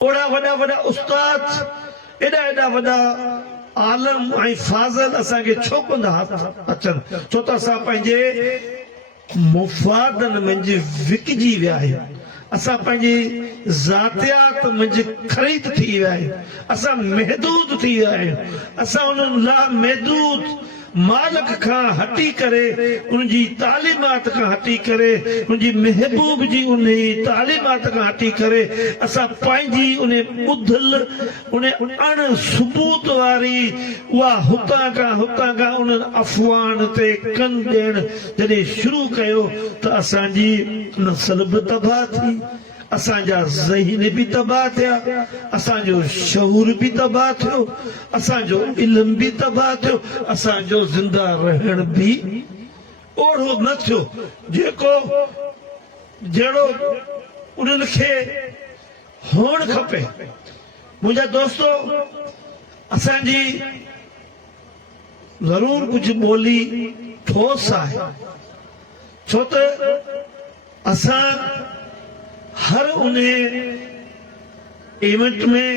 ओड़ा वॾा वॾा उस्ताद एॾा एॾा वॾा आलम ऐं फाज़ल असांखे छो कंदा अचनि, छो त असां पंहिंजे मुफ़ादनि मंझि विकिजी विया आहियूं, असां पंहिंजी ज़ातियात मंझि ख़रीद थी विया आहियूं, असां महदूद थी विया आहियूं, असां उन्हनि लामहदूद मालिक खां हटी करे उनजी तालीमात खां हटी करे उनजी महबूब जी उन तालीमात खां हटी करे असां पंहिंजी उन ॿुधल उन अण सबूत वारी उहा हुतां खां उन्हनि अफ़वान ते कन ॾियण जॾहिं शुरू कयो त असांजी नस्ल बि तबाह थी, असांजा ज़हन बि तबाह थिया, असांजो शऊर बि तबाह थियो, असांजो इल्म बि तबाह थियो, असांजो ज़िंदा रहण बि ओढ़ो न थियो जेको जहिड़ो उन्हनि खे हुअणु खपे। मुंहिंजा दोस्तो, असांजी ज़रूर कुझु ॿोली ठोस आहे, छो त असां हर उन इवेंट में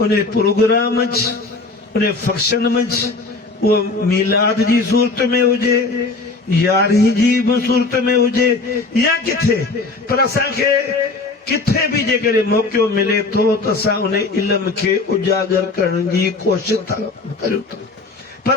उन प्रोग्राम उन फंक्शन में वो मीलाद जी सूरत में हुजे, यारहीं जी सूरत में हुजे या किथे, पर असांखे किथे भी जेकॾहिं मौक़ो मिले थो त असां उन इल्म खे उजागर करण जी कोशिश था करियूं था। पर